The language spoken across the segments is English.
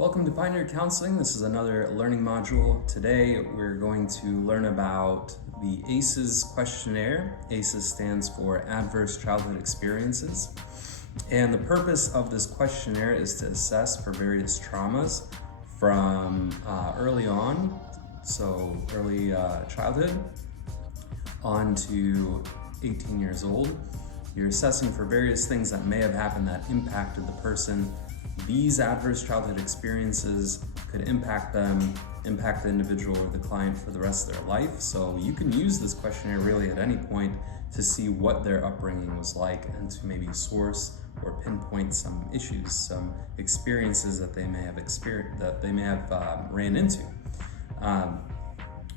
Welcome to Pioneer Counseling. This is another learning module. Today we're going to learn about the ACEs questionnaire. ACEs stands for Adverse Childhood Experiences. And the purpose of this questionnaire is to assess for various traumas from early on, so early childhood, on to 18 years old. You're assessing for various things that may have happened that impacted the person. These adverse childhood experiences could impact them, impact the individual or the client for the rest of their life. So you can use this questionnaire really at any point to see what their upbringing was like and to maybe source or pinpoint some issues, some experiences that they may have ran into.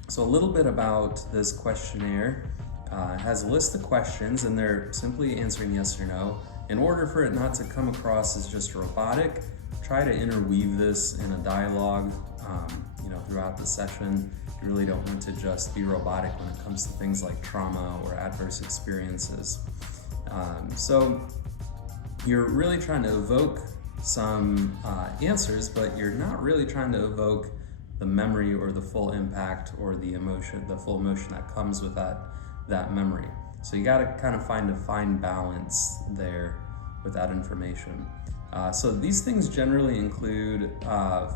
So a little bit about this questionnaire. It has a list of questions and they're simply answering yes or no. In order for it not to come across as just robotic, try to interweave this in a dialogue throughout the session. You really don't want to just be robotic when it comes to things like trauma or adverse experiences. So you're really trying to evoke some answers, but you're not really trying to evoke the memory or the full impact or the emotion, the full emotion that comes with that memory. So you got to kind of find a fine balance there with that information. So these things generally include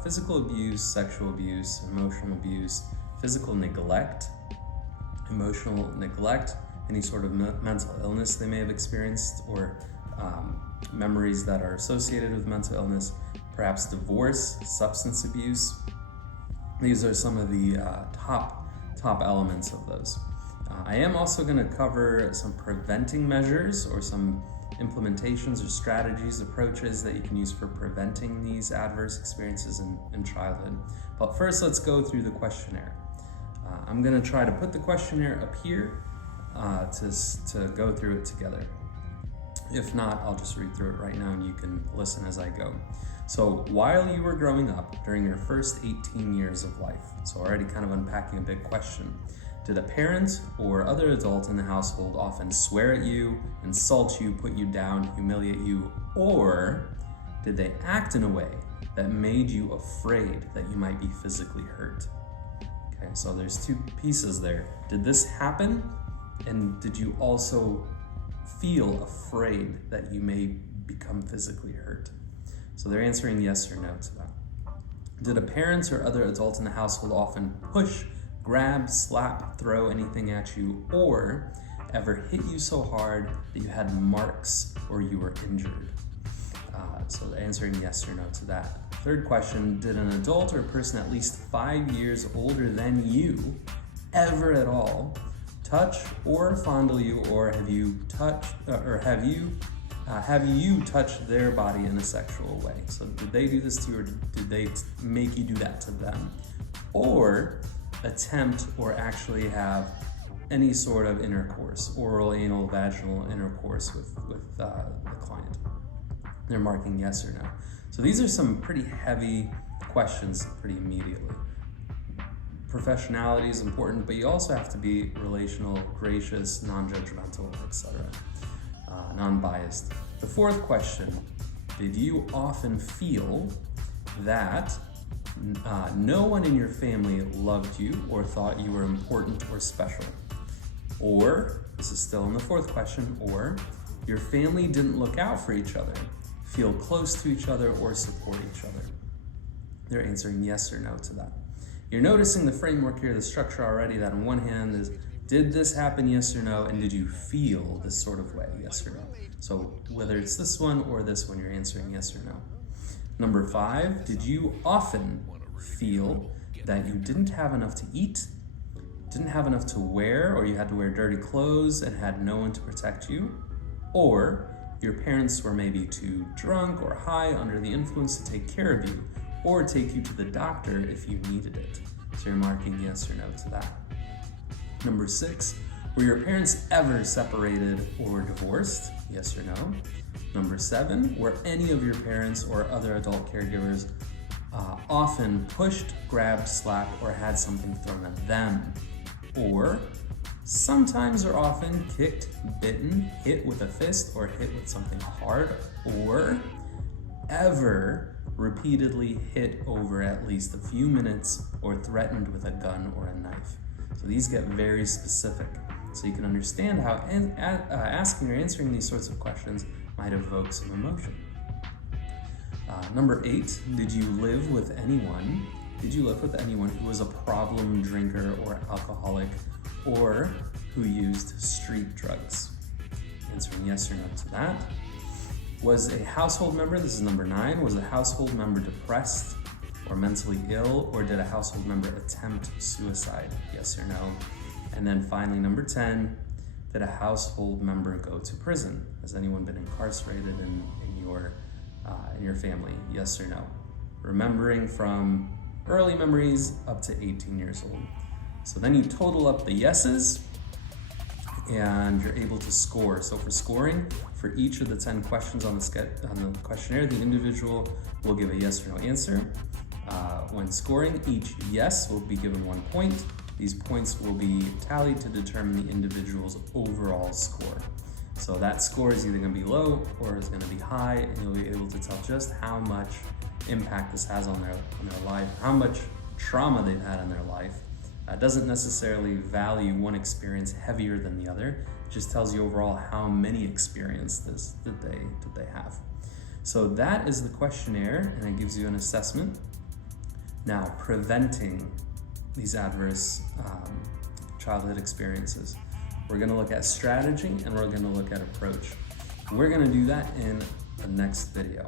physical abuse, sexual abuse, emotional abuse, physical neglect, emotional neglect, any sort of mental illness they may have experienced, or memories that are associated with mental illness, perhaps divorce, substance abuse. These are some of the top elements of those. I am also going to cover some preventing measures or some implementations or strategies, approaches that you can use for preventing these adverse experiences in childhood. But first, let's go through the questionnaire. I'm going to try to put the questionnaire up here to go through it together. If not, I'll just read through it right now and you can listen as I go. So while you were growing up during your first 18 years of life, so already kind of unpacking a big question, did a parent or other adult in the household often swear at you, insult you, put you down, humiliate you, or did they act in a way that made you afraid that you might be physically hurt? Okay, so there's two pieces there. Did this happen? And did you also feel afraid that you may become physically hurt? So they're answering yes or no to that. Did a parent or other adult in the household often push, grab, slap, throw anything at you, or ever hit you so hard that you had marks or you were injured? So answering yes or no to that. Third question, did an adult or person at least 5 years older than you ever at all touch or fondle you, or have you touched their body in a sexual way? So did they do this to you, or did they make you do that to them? Or attempt or actually have any sort of intercourse, oral, anal, vaginal intercourse with the client? They're marking yes or no. So these are some pretty heavy questions pretty immediately. Professionality is important, but you also have to be relational, gracious, non-judgmental, etc. Non-biased. The fourth question, did you often feel that no one in your family loved you or thought you were important or special? Or, this is still in the fourth question, or your family didn't look out for each other, feel close to each other, or support each other? They're answering yes or no to that. You're noticing the framework here, the structure already, that on one hand is, did this happen, yes or no, and did you feel this sort of way, yes or no? So whether it's this one or this one, you're answering yes or no. Number 5, did you often feel that you didn't have enough to eat, didn't have enough to wear, or you had to wear dirty clothes and had no one to protect you? Or your parents were maybe too drunk or high under the influence to take care of you, or take you to the doctor if you needed it? So you're marking yes or no to that. Number 6, were your parents ever separated or divorced? Yes or no? Number 7, were any of your parents or other adult caregivers often pushed, grabbed, slapped, or had something thrown at them? Or sometimes or often kicked, bitten, hit with a fist, or hit with something hard? Or ever repeatedly hit over at least a few minutes, or threatened with a gun or a knife. So these get very specific. So you can understand how asking or answering these sorts of questions might evoke some emotion. Number 8, did you live with anyone who was a problem drinker or alcoholic, or who used street drugs? Answering yes or no to that. Was a household member, this is number 9, was a household member depressed or mentally ill, or did a household member attempt suicide? Yes or no. And then finally, number 10, did a household member go to prison? Has anyone been incarcerated in your family? Yes or no. Remembering from early memories up to 18 years old. So then you total up the yeses and you're able to score. So for scoring, for each of the 10 questions on the questionnaire, the individual will give a yes or no answer. When scoring, each yes will be given 1 point. These points will be tallied to determine the individual's overall score. So that score is either going to be low or is going to be high, and you'll be able to tell just how much impact this has on their life, how much trauma they've had in their life. It doesn't necessarily value one experience heavier than the other. It just tells you overall how many experiences that they have. So that is the questionnaire, and it gives you an assessment. Now, preventing these adverse childhood experiences. We're going to look at strategy, and we're going to look at approach. We're going to do that in the next video.